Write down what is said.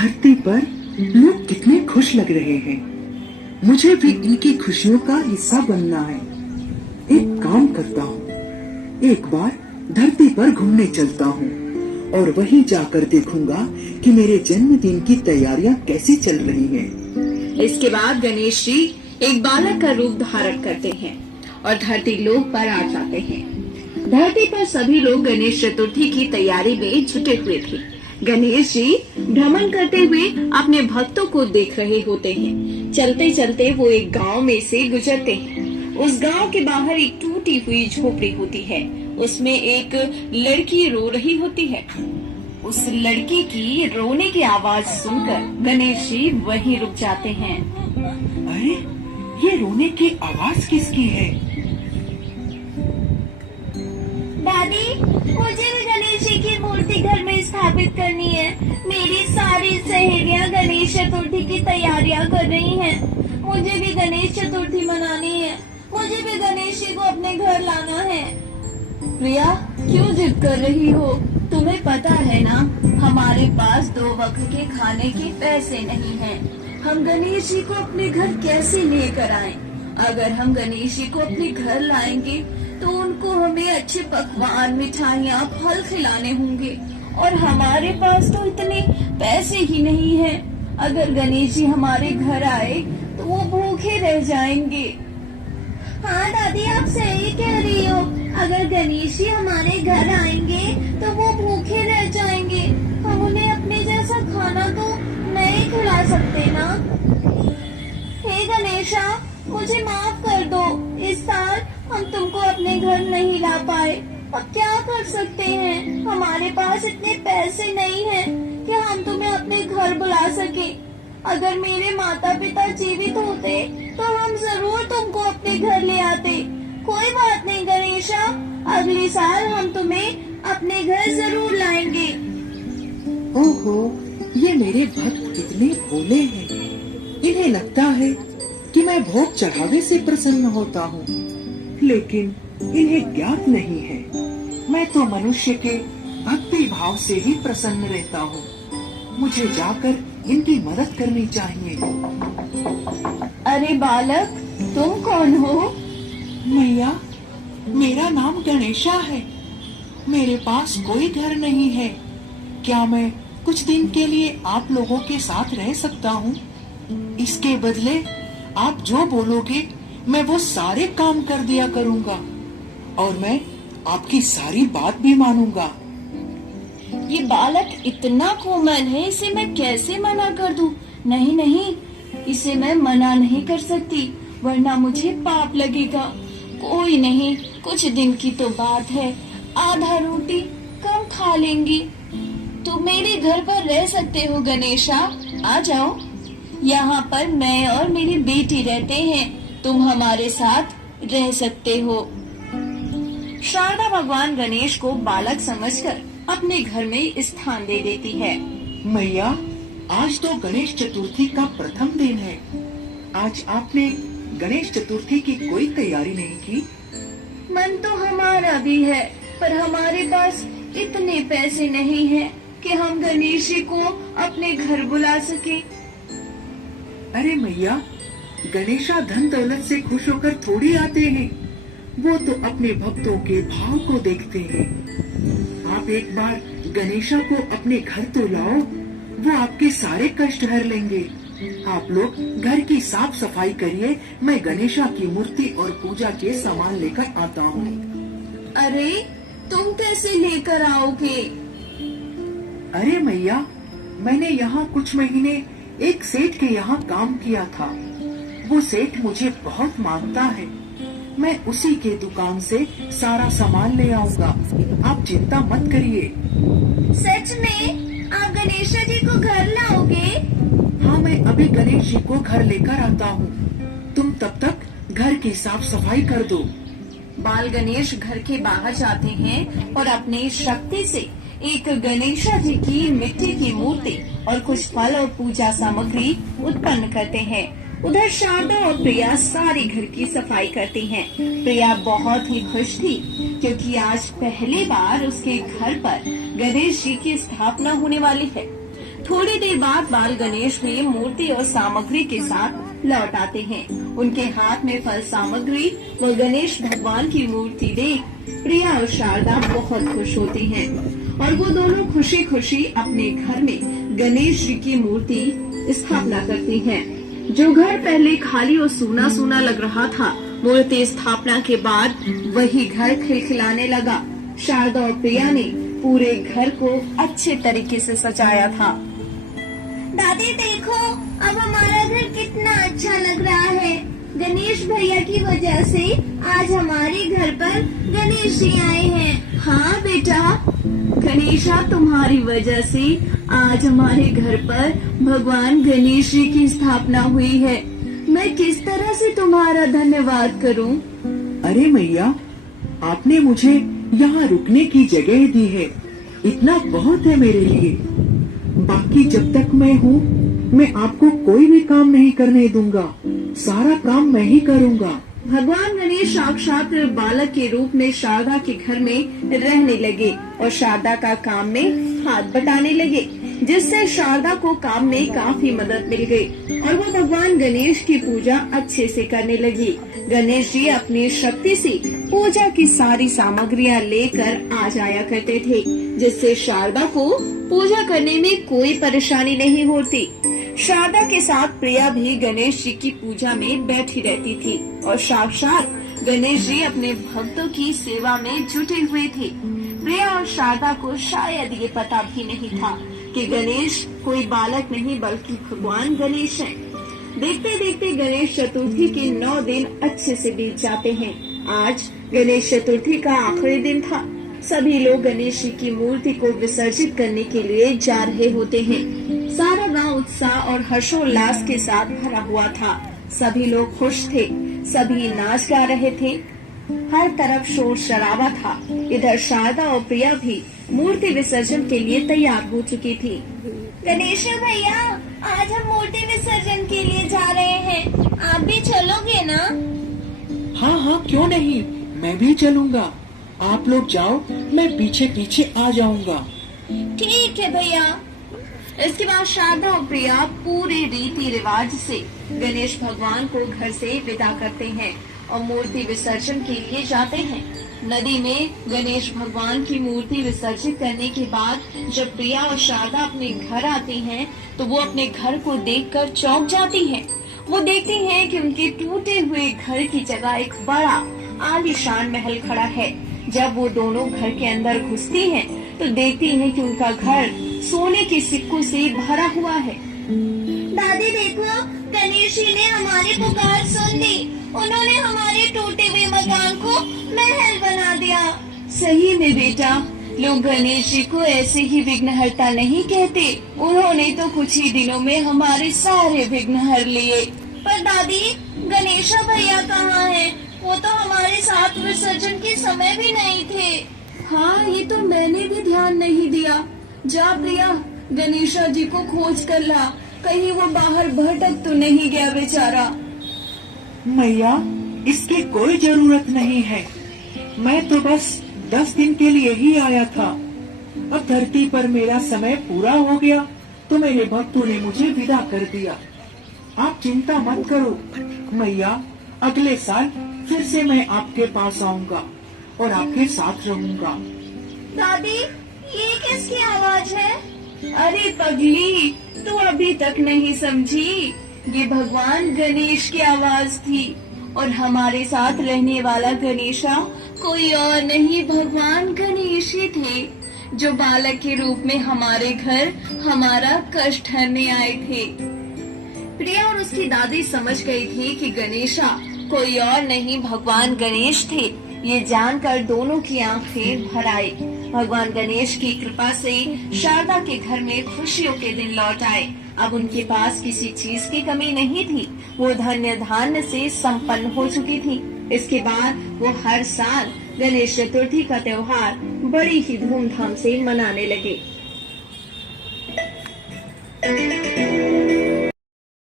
धरती पर लोग कितने खुश लग रहे हैं। मुझे भी इनकी खुशियों का हिस्सा बनना है। एक काम करता हूँ, एक बार धरती पर घूमने चलता हूँ और वहीं जाकर देखूंगा कि मेरे जन्मदिन की तैयारियां कैसी चल रही हैं। इसके बाद गणेश जी एक बालक का रूप धारण करते हैं और धरती लोक पर आ जाते हैं। धरती पर सभी लोग गणेश चतुर्थी की तैयारी में जुटे हुए थे। गणेश जी भ्रमण करते हुए अपने भक्तों को देख रहे होते हैं। चलते चलते वो एक गांव में से गुजरते हैं। उस गांव के बाहर एक टूटी हुई झोपड़ी होती है। उसमें एक लड़की रो रही होती है। उस लड़की की रोने की आवाज सुनकर गणेश जी वहीं रुक जाते हैं। अरे, ये रोने की आवाज किसकी है? दादी, मुझे भी गणेश जी की मूर्ति घर में स्थापित करनी है। मेरी सारी सहेलियां गणेश चतुर्थी की तैयारियां कर रही हैं। मुझे भी गणेश चतुर्थी मनानी है। मुझे भी गणेश जी को अपने घर लाना है। प्रिया, क्यों जिद कर रही हो? तुम्हें पता है ना, हमारे पास 2 वक्त के खाने के पैसे नहीं हैं। हम गणेश जी को अपने घर कैसे लेकर आएं? अगर हम गणेश जी को अपने घर लाएंगे तो उनको हमें अच्छे पकवान, मिठाइयाँ, फल खिलाने होंगे और हमारे पास तो इतने पैसे ही नहीं हैं। अगर गणेश जी हमारे घर आए तो वो भूखे रह जाएंगे। हाँ दादी, आप सही कह रही हो। अगर गणेश जी हमारे घर आएंगे तो वो भूखे रह जाएंगे। हम उन्हें अपने जैसा खाना तो नहीं खिला सकते ना। हे गणेशा, मुझे माफ कर दो। इस साल हम तुमको अपने घर नहीं ला पाए। अब क्या कर सकते हैं? हमारे पास इतने पैसे नहीं हैं कि हम तुम्हें अपने घर बुला सके। अगर मेरे माता पिता जीवित होते तो हम जरूर तुमको अपने घर ले आते। कोई बात नहीं गणेशा, अगले साल हम तुम्हें अपने घर जरूर लाएंगे। ओहो, ये मेरे भक्त कितने भोले हैं। इन्हें लगता है कि मैं भोग चढ़ावे से प्रसन्न होता हूँ, लेकिन इन्हें ज्ञात नहीं है मैं तो मनुष्य के भक्ति भाव से ही प्रसन्न रहता हूँ। मुझे जाकर इनकी मदद करनी चाहिए। अरे बालक, तुम कौन हो? मैया, मेरा नाम गणेशा है। मेरे पास कोई घर नहीं है। क्या मैं कुछ दिन के लिए आप लोगों के साथ रह सकता हूँ? इसके बदले आप जो बोलोगे मैं वो सारे काम कर दिया करूँगा और मैं आपकी सारी बात भी मानूंगा। ये बालक इतना कोमल है, इसे मैं कैसे मना कर दूं? नहीं नहीं, इसे मैं मना नहीं कर सकती, वरना मुझे पाप लगेगा। कोई नहीं, कुछ दिन की तो बात है, आधा रोटी कम खा लेंगी। तुम मेरे घर पर रह सकते हो गणेशा, आ जाओ। यहाँ पर मैं और मेरी बेटी रहते हैं, तुम हमारे साथ रह सकते हो। शारदा भगवान गणेश को बालक समझकर अपने घर में स्थान दे देती है। मैया, आज तो गणेश चतुर्थी का प्रथम दिन है। आज आपने गणेश चतुर्थी की कोई तैयारी नहीं की? मन तो हमारा भी है, पर हमारे पास इतने पैसे नहीं हैं कि हम गणेश जी को अपने घर बुला सके। अरे मैया, गणेशा धन दौलत से खुश होकर थोड़ी आते हैं। वो तो अपने भक्तों के भाव को देखते हैं। आप एक बार गणेशा को अपने घर तो लाओ, वो आपके सारे कष्ट हर लेंगे। आप लोग घर की साफ सफाई करिए, मैं गणेशा की मूर्ति और पूजा के सामान लेकर आता हूँ। अरे, तुम कैसे लेकर आओगे? अरे मैया, मैंने यहाँ कुछ महीने एक सेठ के यहाँ काम किया था। वो सेठ मुझे बहुत मानता है। मैं उसी के दुकान से सारा सामान ले आऊंगा। आप चिंता मत करिए। सच में आप गणेश जी को घर लाओगे? हाँ, मैं अभी गणेश जी को घर लेकर आता हूँ। तुम तब तक घर की साफ सफाई कर दो। बाल गणेश घर के बाहर जाते हैं और अपनी शक्ति से एक गणेशा जी की मिट्टी की मूर्ति और कुछ फल और पूजा सामग्री उत्पन्न करते हैं। उधर शारदा और प्रिया सारी घर की सफाई करती हैं। प्रिया बहुत ही खुश थी क्योंकि आज पहली बार उसके घर पर गणेश जी की स्थापना होने वाली है। थोड़ी देर बाद बाल गणेश भी मूर्ति और सामग्री के साथ लौट आते हैं। उनके हाथ में फल सामग्री व गणेश भगवान की मूर्ति देख प्रिया और शारदा बहुत खुश होती हैं और वो दोनों खुशी खुशी अपने घर में गणेश जी की मूर्ति स्थापना करती हैं। जो घर पहले खाली और सूना सूना लग रहा था, मूर्ति स्थापना के बाद वही घर खिलखिलाने लगा। शारदा और प्रिया ने पूरे घर को अच्छे तरीके से सजाया था। दादी देखो, अब हमारा घर कितना अच्छा लग रहा है। गणेश भैया की वजह से आज हमारे घर पर गणेश जी आए हैं। हाँ बेटा, गणेशा तुम्हारी वजह से आज हमारे घर पर भगवान गणेश जी की स्थापना हुई है। मैं किस तरह से तुम्हारा धन्यवाद करूं? अरे मैया, आपने मुझे यहाँ रुकने की जगह दी है, इतना बहुत है मेरे लिए। बाकी जब तक मैं हूँ, मैं आपको कोई भी काम नहीं करने दूंगा, सारा काम मैं ही करूँगा। भगवान गणेश साक्षात बालक के रूप में शारदा के घर में रहने लगे और शारदा का काम में हाथ बटाने लगे, जिससे शारदा को काम में काफी मदद मिल गई और वो भगवान गणेश की पूजा अच्छे से करने लगी। गणेश जी अपनी शक्ति से पूजा की सारी सामग्रियां लेकर आ जाया करते थे, जिससे शारदा को पूजा करने में कोई परेशानी नहीं होती। शारदा के साथ प्रिया भी गणेश जी की पूजा में बैठी रहती थी और साक्षात गणेश जी अपने भक्तों की सेवा में जुटे हुए थे। प्रिया और शारदा को शायद ये पता भी नहीं था कि गणेश कोई बालक नहीं बल्कि भगवान गणेश हैं। देखते देखते गणेश चतुर्थी के 9 दिन अच्छे से बीत जाते हैं। आज गणेश चतुर्थी का आखिरी दिन था। सभी लोग गणेश जी की मूर्ति को विसर्जित करने के लिए जा रहे होते हैं। सारा गांव उत्साह और हर्षोल्लास के साथ भरा हुआ था। सभी लोग खुश थे, सभी नाच गा रहे थे, हर तरफ शोर शराबा था। इधर शारदा और प्रिया भी मूर्ति विसर्जन के लिए तैयार हो चुकी थी। गणेश भैया, आज हम मूर्ति विसर्जन के लिए जा रहे हैं, आप भी चलोगे ना? हाँ हाँ, क्यों नहीं, मैं भी चलूँगा। आप लोग जाओ, मैं पीछे पीछे आ जाऊँगा। ठीक है भैया। इसके बाद शारदा और प्रिया पूरे रीति रिवाज से गणेश भगवान को घर से विदा करते हैं और मूर्ति विसर्जन के लिए जाते हैं। नदी में गणेश भगवान की मूर्ति विसर्जित करने के बाद जब प्रिया और शारदा अपने घर आती हैं, तो वो अपने घर को देखकर चौंक जाती हैं। वो देखती हैं कि उनके टूटे हुए घर की जगह एक बड़ा आलीशान महल खड़ा है। जब वो दोनों घर के अंदर घुसती हैं, तो देखती हैं कि उनका घर सोने के सिक्कों से भरा हुआ है। दादी देखो, गणेश जी ने हमारी पुकार सुन ली। उन्होंने हमारे टूटे हुए मकान को महल बना दिया। सही में बेटा, लोग गणेश जी को ऐसे ही विघ्नहर्ता नहीं कहते। उन्होंने तो कुछ ही दिनों में हमारे सारे विघ्न हर लिए। पर दादी, गणेश भैया कहाँ हैं? वो तो हमारे साथ विसर्जन के समय भी नहीं थे। हाँ, ये तो मैंने भी ध्यान नहीं दिया। जा प्रिया, गणेशा जी को खोज कर ला, कहीं वो बाहर भटक तो नहीं गया बेचारा। मैया, इसकी कोई जरूरत नहीं है। मैं तो बस 10 दिन के लिए ही आया था। अब धरती पर मेरा समय पूरा हो गया तो मेरे भक्तों ने मुझे विदा कर दिया। आप चिंता मत करो मैया, अगले साल फिर से मैं आपके पास आऊंगा और आपके साथ रहूंगा। दादी, ये किसकी आवाज है? अरे पगली, तू अभी तक नहीं समझी? ये भगवान गणेश की आवाज थी और हमारे साथ रहने वाला गणेशा कोई और नहीं, भगवान गणेश ही थे, जो बालक के रूप में हमारे घर हमारा कष्ट हरने आए थे। प्रिया और उसकी दादी समझ गई थी कि गणेशा कोई और नहीं, भगवान गणेश थे। ये जानकर दोनों की आंखें भर आई। भगवान गणेश की कृपा से शारदा के घर में खुशियों के दिन लौट आए। अब उनके पास किसी चीज की कमी नहीं थी। वो धन्य धान्य से संपन्न हो चुकी थी। इसके बाद वो हर साल गणेश चतुर्थी का त्योहार बड़ी ही धूमधाम से मनाने लगे।